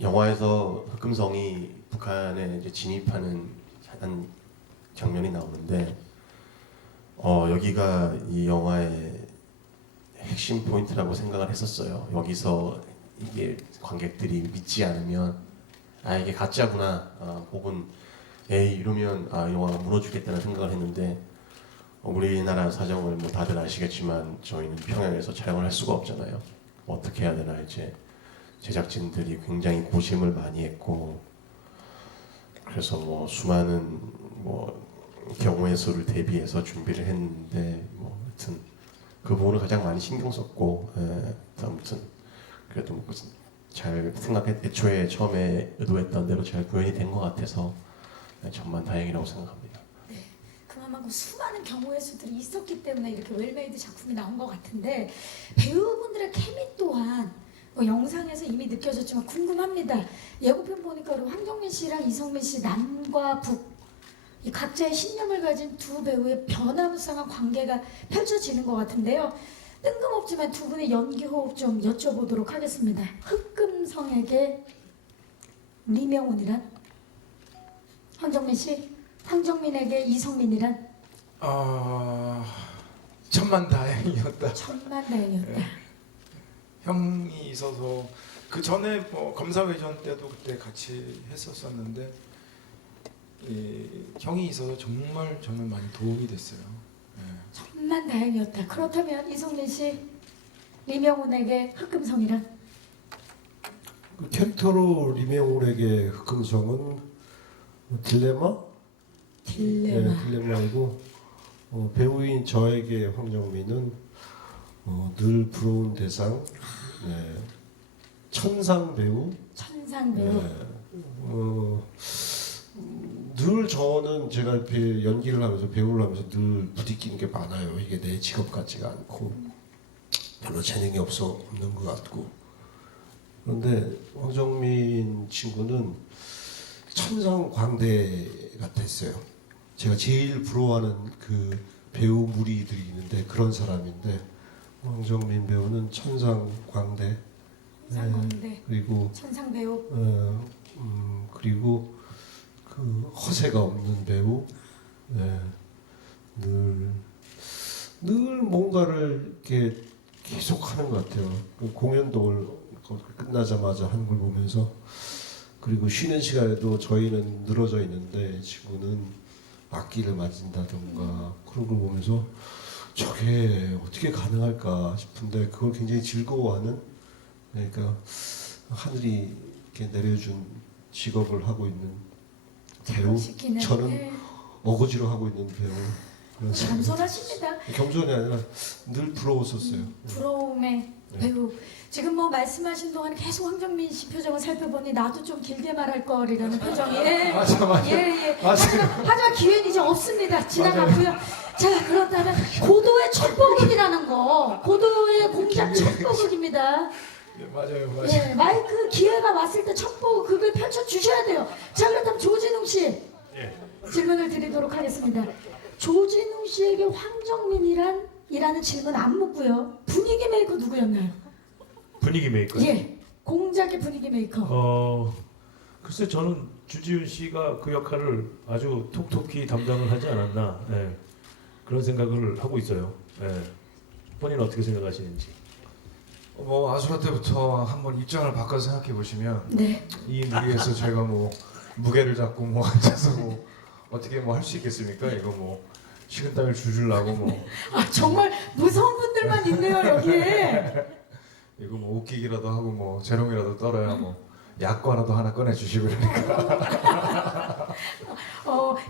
영화에서 흑금성이 북한에 이제 진입하는 한 장면이 나오는데 여기가 이 영화의 핵심 포인트라고 생각을 했었어요. 여기서 이게 관객들이 믿지 않으면 이게 가짜구나 혹은 에이 이러면 이 영화가 무너지겠다는 생각을 했는데 우리나라 사정을 뭐 다들 아시겠지만 저희는 평양에서 촬영을 할 수가 없잖아요. 어떻게 해야 되나 이제 제작진들이 굉장히 고심을 많이 했고 그래서 뭐 수많은 뭐 경우의 수를 대비해서 준비를 했는데 뭐 하여튼 그 부분을 가장 많이 신경 썼고 아무튼 그래도 뭐 잘 애초에 처음에 의도했던 대로 잘 구현이 된 것 같아서 정말 다행이라고 생각합니다. 그만큼 수많은 경우의 수들이 있었기 때문에 이렇게 웰메이드 작품이 나온 것 같은데 배우분들의 케미 또한 뭐 영상에서 이미 느껴졌지만 궁금합니다. 예고편 보니까 우리 황정민 씨랑 이성민 씨 남과 북 이 각자의 신념을 가진 두 배우의 변화무쌍한 관계가 펼쳐지는 것 같은데요. 뜬금없지만 두 분의 연기 호흡 좀 여쭤보도록 하겠습니다. 흑금성에게 리명훈이란? 황정민 씨? 황정민에게 이성민이란? 천만다행이었다. 천만다행이었다. 형이 있어서 그 전에 뭐 검사회전 때도 그때 같이 했었었는데 형이 있어서 정말 저는 많이 도움이 됐어요. 천만다행이었다. 그렇다면 이성민 씨, 리명훈에게 흑금성이란? 그 캐릭터로 리명훈에게 흑금성은 딜레마? 딜레마. 딜레마이고 배우인 저에게 황정민은 늘 부러운 대상, 천상 배우. 천상 배우. 늘 저는 제가 연기를 하면서 배우를 하면서 늘 부딪히는 게 많아요. 이게 내 직업 같지가 않고 별로 재능이 없는 것 같고. 그런데 황정민 친구는 천상광대 같았어요. 제가 제일 부러워하는 그 배우 무리들이 있는데 그런 사람인데 황정민 배우는 천상광대. 천상광대. 그리고 천상 배우. 그리고 그 허세가 없는 배우, 늘 뭔가를 이렇게 계속 하는 것 같아요. 그 공연도 끝나자마자 하는 걸 보면서 그리고 쉬는 시간에도 저희는 늘어져 있는데 친구는 악기를 만진다던가 그런 걸 보면서 저게 어떻게 가능할까 싶은데 그걸 굉장히 즐거워하는 그러니까 하늘이 이렇게 내려준 직업을 하고 있는 배우 시키는 저는 네. 어거지로 하고 있는 배우 그래서 겸손하십니다. 겸손이 아니라 늘 부러웠었어요. 부러움의 네. 배우. 지금 뭐 말씀하신 동안 계속 황정민 씨 표정을 살펴보니 나도 좀 길게 말할 거리라는 표정이. 예. 맞아. 예. 하지만 기회는 이제 없습니다. 지나갔고요. 자, 그렇다면 고도의 첩보극이라는 거. 고도의 공작 첩보극입니다. 예, 맞아요. 예, 마이크 기회가 왔을 때 첩보극을 펼쳐주셔야 돼요. 자, 그렇다면 조진웅 씨 질문을 드리도록 하겠습니다. 조진웅 씨에게 황정민이라는 질문 안 묻고요. 분위기 메이커 누구였나요? 분위기 메이커. 예, 공작의 분위기 메이커. 글쎄 저는 주지훈 씨가 그 역할을 아주 톡톡히 담당을 하지 않았나 그런 생각을 하고 있어요. 본인 어떻게 생각하시는지. 뭐 아수라 때부터 한번 입장을 바꿔서 생각해 보시면 네. 이 무리에서 제가 뭐 무게를 잡고 뭐 앉아서 뭐 어떻게 뭐 할 수 있겠습니까? 이거 뭐 식은땀을 줄줄 나고 뭐 아, 정말 무서운 분들만 있네요 여기에. 이거 뭐 웃기기라도 하고 뭐 재롱이라도 떨어야 뭐 약과라도 하나 꺼내 주시고 그러니까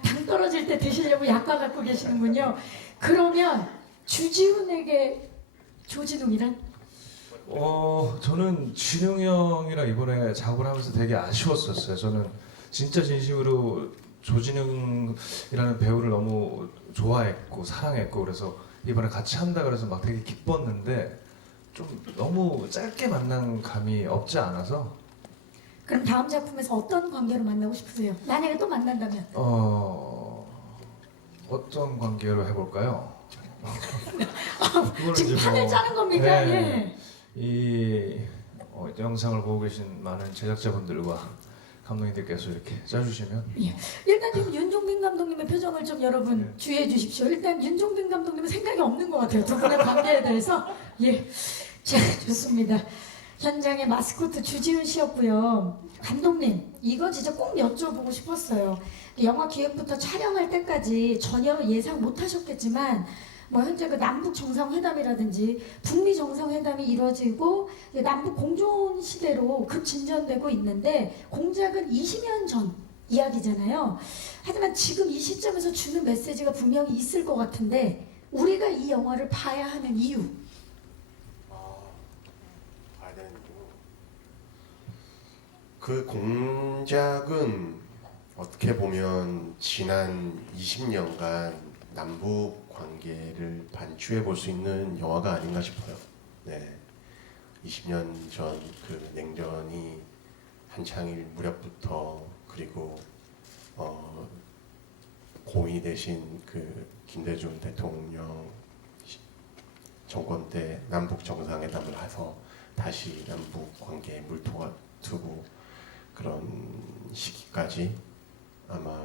당 떨어질 때 드시려고 약과 갖고 계시는군요. 그러면 주지훈에게 조진웅이란? 저는 진웅 형이랑 이번에 작업을 하면서 되게 아쉬웠었어요. 저는 진짜 진심으로 조진웅이라는 배우를 너무 좋아했고 사랑했고 그래서 이번에 같이 한다 그래서 막 되게 기뻤는데 좀 너무 짧게 만난 감이 없지 않아서 그럼 다음 작품에서 어떤 관계로 만나고 싶으세요? 만약에 또 만난다면? 어떤 관계로 해볼까요? 그거는 지금 이제 판을 뭐, 짜는 겁니까? 네. 예. 이 영상을 보고 계신 많은 제작자분들과 감독님들께서 이렇게 짜주시면 일단 지금 윤종빈 감독님의 표정을 좀 여러분 주의해 주십시오. 일단 윤종빈 감독님은 생각이 없는 것 같아요. 두 분의 관계에 대해서. 예. 자, 좋습니다. 현장의 마스코트 주지훈 씨였고요. 감독님, 이거 진짜 꼭 여쭤보고 싶었어요. 영화 기획부터 촬영할 때까지 전혀 예상 못 하셨겠지만 뭐 현재 그 남북 정상회담이라든지 북미 정상회담이 이루어지고 남북 공존 시대로 급진전되고 있는데 공작은 20년 전 이야기잖아요. 하지만 지금 이 시점에서 주는 메시지가 분명히 있을 것 같은데 우리가 이 영화를 봐야 하는 이유. 봐야 되는 이유. 그 공작은 어떻게 보면 지난 20년간 남북 관계를 반추해 볼 수 있는 영화가 아닌가 싶어요. 네, 20년 전 그 냉전이 한창일 무렵부터 그리고 고위 되신 그 김대중 대통령 정권 때 남북 정상회담을 해서 다시 남북 관계에 물꼬가 트고 그런 시기까지 아마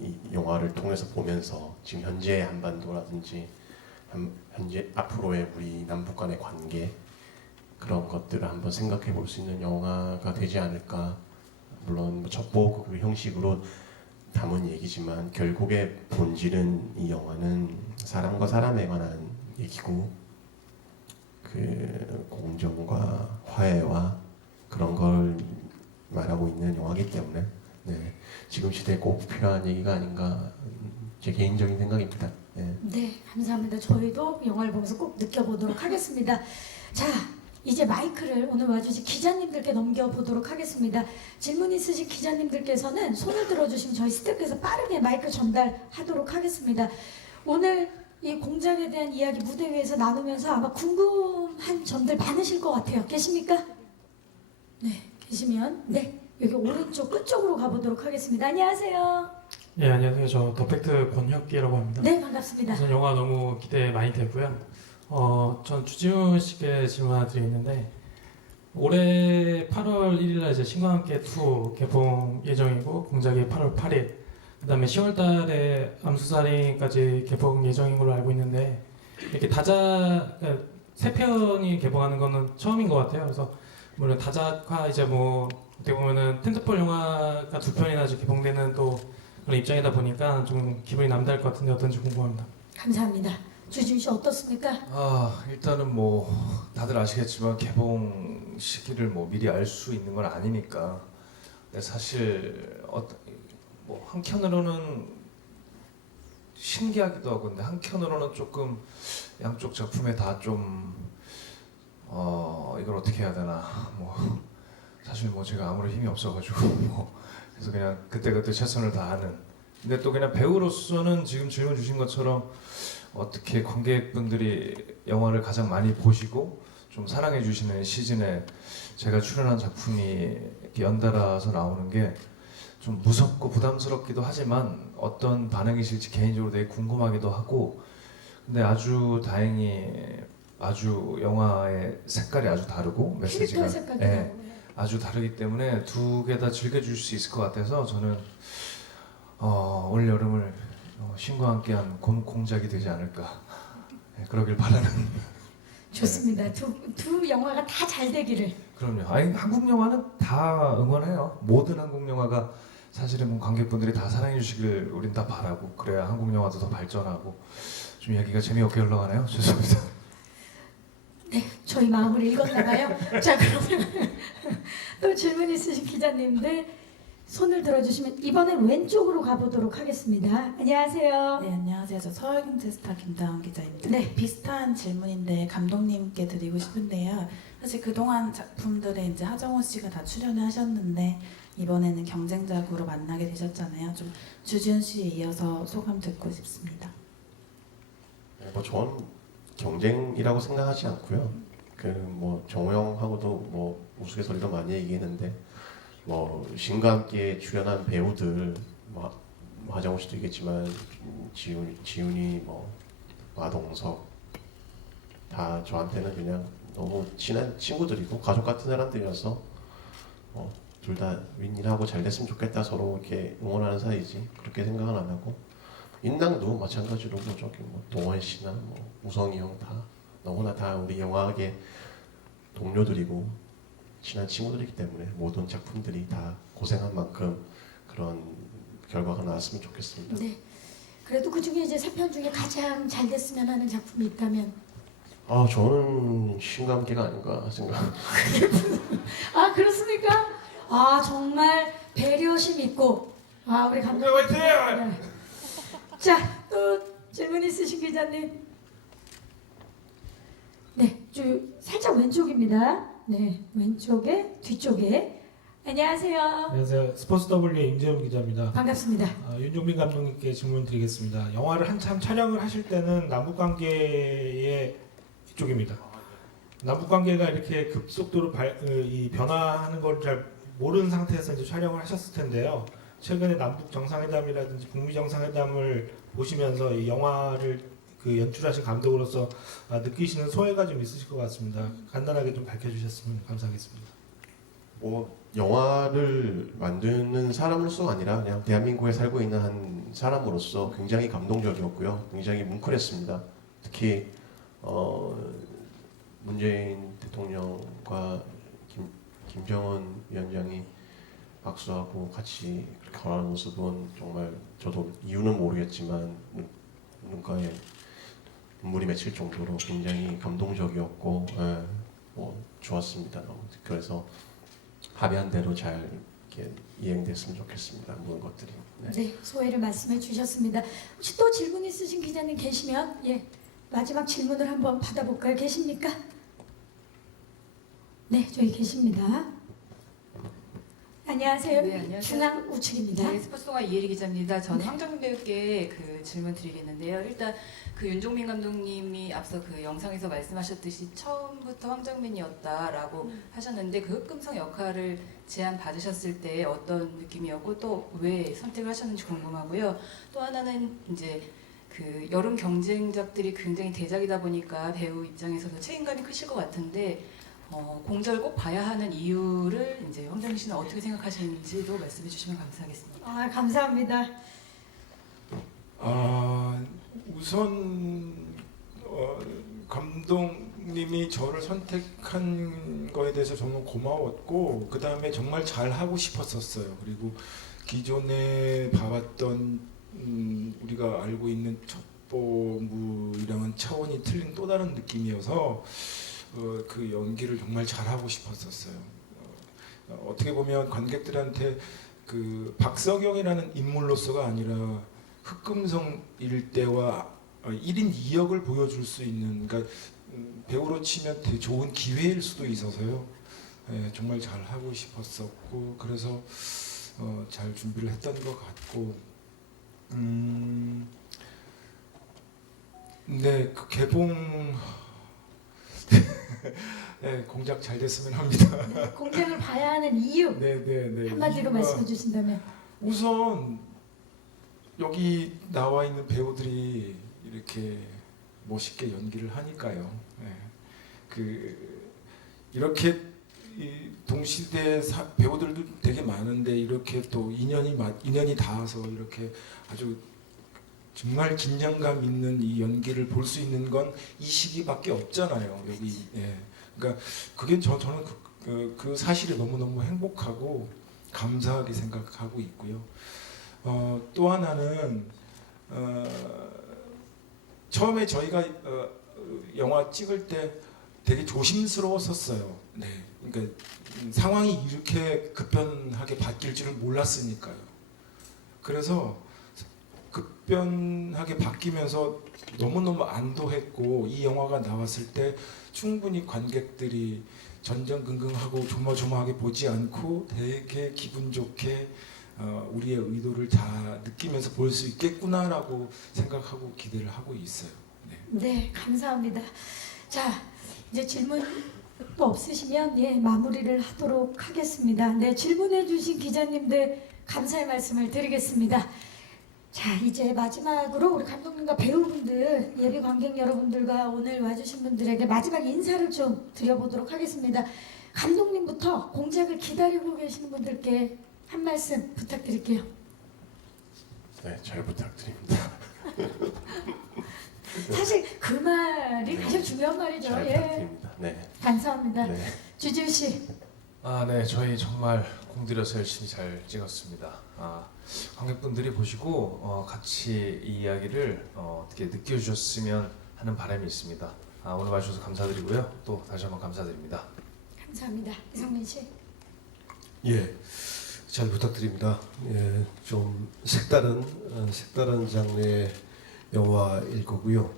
이 영화를 통해서 보면서 지금 현재의 한반도라든지 현재 앞으로의 우리 남북 간의 관계 그런 것들을 한번 생각해 볼 수 있는 영화가 되지 않을까. 물론 뭐 첩보 그 형식으로 담은 얘기지만 결국의 본질은 이 영화는 사람과 사람에 관한 얘기고 그 공정과 화해와 그런 걸 말하고 있는 영화이기 때문에 네, 지금 시대에 꼭 필요한 얘기가 아닌가 제 개인적인 생각입니다. 네. 네, 감사합니다. 저희도 영화를 보면서 꼭 느껴보도록 하겠습니다. 자, 이제 마이크를 오늘 와주신 기자님들께 넘겨보도록 하겠습니다. 질문 있으신 기자님들께서는 손을 들어주시면 저희 스태프께서 빠르게 마이크 전달하도록 하겠습니다. 오늘 이 공작에 대한 이야기 무대 위에서 나누면서 아마 궁금한 점들 많으실 것 같아요. 계십니까? 네, 계시면 네, 여기 오른쪽 끝쪽으로 가보도록 하겠습니다. 안녕하세요. 예, 안녕하세요. 저 더팩트 권혁기라고 합니다. 네, 반갑습니다. 우선 영화 너무 기대 많이 되고요. 전 주지훈 씨께 질문 하나 드리는데 올해 8월 1일 날 이제 신과 함께 2 개봉 예정이고 공작이 8월 8일 그다음에 10월 달에 암수살인까지 개봉 예정인 걸로 알고 있는데 이렇게 다작 3편이 개봉하는 거는 처음인 것 같아요. 그래서 물론 다작화 이제 뭐 어떻게 보면은 텐트폴 영화가 2편이나 이제 개봉되는 또 그런 입장이다 보니까 좀 기분이 남다를 것 같은데 어떤지 궁금합니다. 감사합니다. 주지훈 씨 어떻습니까? 일단은 뭐 다들 아시겠지만 개봉 시기를 뭐 미리 알 수 있는 건 아니니까 근데 사실 뭐 한켠으로는 신기하기도 하고 근데 한켠으로는 조금 양쪽 작품에 다 좀 이걸 어떻게 해야 되나 뭐 사실 뭐 제가 아무런 힘이 없어가지고 뭐 그래서 그냥 그때그때 최선을 다하는 근데 또 그냥 배우로서는 지금 질문 주신 것처럼 어떻게 관객분들이 영화를 가장 많이 보시고 좀 사랑해 주시는 시즌에 제가 출연한 작품이 이렇게 연달아서 나오는 게 좀 무섭고 부담스럽기도 하지만 어떤 반응이실지 개인적으로 되게 궁금하기도 하고 근데 아주 다행히 아주 영화의 색깔이 아주 다르고 메시지가 캐릭터 색깔도 예, 나오고요. 아주 다르기 때문에 두 개 다 즐겨줄 수 있을 것 같아서 저는 올 여름을 신과 함께한 공작이 되지 않을까 그러길 바라는 좋습니다. 두 영화가 다 잘 되기를. 그럼요. 아니 한국 영화는 다 응원해요. 모든 한국 영화가 사실은 뭐 관객분들이 다 사랑해 주시길 우린 다 바라고 그래야 한국 영화도 더 발전하고 좀 이야기가 재미없게 흘러가네요. 죄송합니다. 네, 저희 마음을 읽었나 봐요. 자, 그러면 또 질문 있으신 기자님들 손을 들어주시면 이번엔 왼쪽으로 가보도록 하겠습니다. 안녕하세요. 네, 안녕하세요. 저 서울경제스타 김다은 기자입니다. 네. 비슷한 질문인데 감독님께 드리고 싶은데요. 사실 그동안 작품들에 이제 하정우 씨가 다 출연을 하셨는데 이번에는 경쟁작으로 만나게 되셨잖아요. 좀 주지훈 씨에 이어서 소감 듣고 싶습니다. 뭐 저는 경쟁이라고 생각하지 않고요. 그 뭐 정우영하고도 뭐 우스갯소리로 많이 얘기했는데 뭐 신과 함께 출연한 배우들 뭐 하정우 씨도 있겠지만 지훈이 뭐 마동석 다 저한테는 그냥 너무 친한 친구들이고 가족 같은 사람들이어서 둘 다 윈윈하고 잘 됐으면 좋겠다 서로 이렇게 응원하는 사이지 그렇게 생각은 안 하고 인당도 마찬가지로 뭐 저기 뭐 동원 씨나 뭐 우성이 형 다 너무나 다 우리 영화계 동료들이고 친한 친구들이기 때문에 모든 작품들이 다 고생한 만큼 그런 결과가 나왔으면 좋겠습니다. 네. 그래도 그 중에 이제 세 편 중에 가장 잘 됐으면 하는 작품이 있다면 저는 신과 함께가 아닌가 생각. 아 그렇습니까? 아 정말 배려심 있고 우리 감독 화이팅! 자, 또 질문 있으신 기자님. 네, 살짝 왼쪽입니다. 네, 왼쪽에 뒤쪽에. 안녕하세요. 안녕하세요. 스포츠 W의 임재훈 기자입니다. 반갑습니다. 윤종빈 감독님께 질문 드리겠습니다. 영화를 한참 촬영을 하실 때는 남북관계의 이쪽입니다. 남북관계가 이렇게 급속도로 이 변화하는 걸 잘 모르는 상태에서 이제 촬영을 하셨을 텐데요. 최근에 남북 정상회담이라든지 북미 정상회담을 보시면서 이 영화를 그 연출하신 감독으로서 느끼시는 소회가 좀 있으실 것 같습니다. 간단하게 좀 밝혀주셨으면 감사하겠습니다. 뭐 영화를 만드는 사람으로서가 아니라 그냥 대한민국에 살고 있는 한 사람으로서 굉장히 감동적이었고요. 굉장히 뭉클했습니다. 특히 문재인 대통령과 김정은 위원장이 박수하고 같이 걸어가는 모습은 정말 저도 이유는 모르겠지만 눈가에 눈물이 맺힐 정도로 굉장히 감동적이었고 뭐 좋았습니다. 그래서 합의한 대로 잘 이렇게 이행됐으면 좋겠습니다. 모든 것들이. 네, 소회를 말씀해 주셨습니다. 혹시 또 질문 있으신 기자님 계시면 마지막 질문을 한번 받아볼까요? 계십니까? 네, 저기 계십니다. 안녕하세요. 네, 안녕하세요. 중앙 우측입니다. 네, 스포츠동아 이혜리 기자입니다. 저는 황정민 배우께 그 질문 드리겠는데요. 일단 그 윤종민 감독님이 앞서 그 영상에서 말씀하셨듯이 처음부터 황정민이었다라고 하셨는데 그 흑금성 역할을 제안 받으셨을 때 어떤 느낌이었고 또 왜 선택을 하셨는지 궁금하고요. 또 하나는 이제 그 여름 경쟁작들이 굉장히 대작이다 보니까 배우 입장에서도 책임감이 크실 것 같은데 공작을 꼭 봐야 하는 이유를 이제 황정민 씨는 어떻게 생각하시는지도 말씀해 주시면 감사하겠습니다. 감사합니다. 우선 감독님이 저를 선택한 거에 대해서 정말 고마웠고 그 다음에 정말 잘 하고 싶었었어요. 그리고 기존에 봐왔던 우리가 알고 있는 첩보물이랑은 차원이 틀린 또 다른 느낌이어서 그 연기를 정말 잘하고 싶었었어요. 어떻게 보면 관객들한테 그 박석영이라는 인물로서가 아니라 흑금성 일대와 1인 2역을 보여줄 수 있는, 그러니까 배우로 치면 되게 좋은 기회일 수도 있어서요. 예, 정말 잘 하고 싶었었고 그래서 잘 준비를 했던 것 같고, 네, 그 개봉 네, 공작 잘 됐으면 합니다. 네, 공작을 봐야 하는 이유 네. 한마디로 이유가 말씀해 주신다면. 우선 여기 나와 있는 배우들이 이렇게 멋있게 연기를 하니까요. 네. 그 이렇게 이 동시대 배우들도 되게 많은데 이렇게 또 인연이 닿아서 이렇게 아주 정말 긴장감 있는 이 연기를 볼 수 있는 건 이 시기밖에 없잖아요. 여기. 예. 그러니까 그게 저는 그 사실이 너무너무 행복하고 감사하게 생각하고 있고요. 또 하나는 처음에 저희가 영화 찍을 때 되게 조심스러웠었어요. 네. 그러니까 상황이 이렇게 급변하게 바뀔 줄은 몰랐으니까요. 그래서 급변하게 바뀌면서 너무너무 안도했고, 이 영화가 나왔을 때 충분히 관객들이 전전긍긍하고 조마조마하게 보지 않고 되게 기분 좋게 우리의 의도를 다 느끼면서 볼 수 있겠구나라고 생각하고 기대를 하고 있어요. 네, 감사합니다. 자, 이제 질문 또 없으시면 예, 마무리를 하도록 하겠습니다. 네, 질문해 주신 기자님들 감사의 말씀을 드리겠습니다. 자, 이제 마지막으로 우리 감독님과 배우분들, 예비 관객 여러분들과 오늘 와주신 분들에게 마지막 인사를 좀 드려보도록 하겠습니다. 감독님부터 공작을 기다리고 계시는 분들께 한 말씀 부탁드릴게요. 네, 잘 부탁드립니다. 사실 그 말이 가장 중요한 말이죠. 잘 예, 부탁드립니다. 네. 감사합니다. 네. 주지훈 씨. 네, 저희 정말 공들여서 열심히 잘 찍었습니다. 관객분들이 보시고 같이 이 이야기를 어떻게 느껴주셨으면 하는 바람이 있습니다. 오늘 와주셔서 감사드리고요. 또 다시 한번 감사드립니다. 감사합니다. 이성민 씨. 예, 잘 부탁드립니다. 예, 좀 색다른 장르의 영화일 거고요.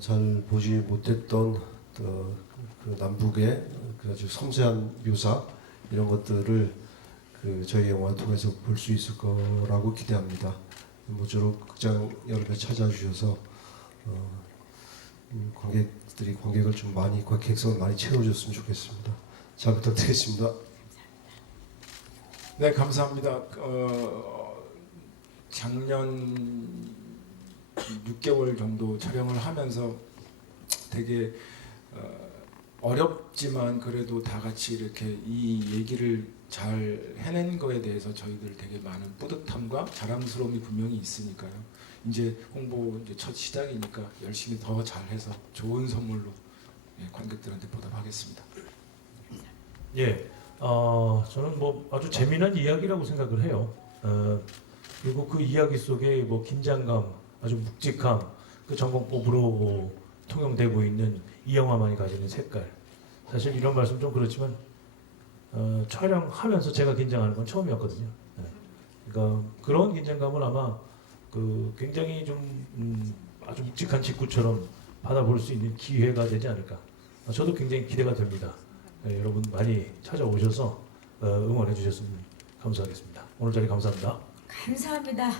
잘 보지 못했던 그 남북의 그 아주 섬세한 묘사 이런 것들을 그 저희 영화 통해서 볼 수 있을 거라고 기대합니다. 모쪼록 극장 여러 개 찾아주셔서 관객을 좀 많이 객석을 많이 채워줬으면 좋겠습니다. 잘 부탁드리겠습니다. 네, 감사합니다. 작년 6개월 정도 촬영을 하면서 되게 어렵지만 그래도 다 같이 이렇게 이 얘기를 잘 해낸 거에 대해서 저희들 되게 많은 뿌듯함과 자랑스러움이 분명히 있으니까요. 이제 홍보 이제 첫 시작이니까 열심히 더 잘해서 좋은 선물로 관객들한테 보답하겠습니다. 예, 저는 뭐 아주 재미난 이야기라고 생각을 해요. 그리고 그 이야기 속에 뭐 긴장감, 아주 묵직함, 그 전공법으로 통용되고 있는 이 영화만이 가지는 색깔. 사실 이런 말씀 좀 그렇지만 촬영하면서 제가 긴장하는 건 처음이었거든요. 네. 그러니까 그런 긴장감을 아마 그 굉장히 좀 아주 묵직한 직구처럼 받아볼 수 있는 기회가 되지 않을까. 저도 굉장히 기대가 됩니다. 네, 여러분 많이 찾아오셔서 응원해 주셨으면 감사하겠습니다. 오늘 자리 감사합니다. 감사합니다.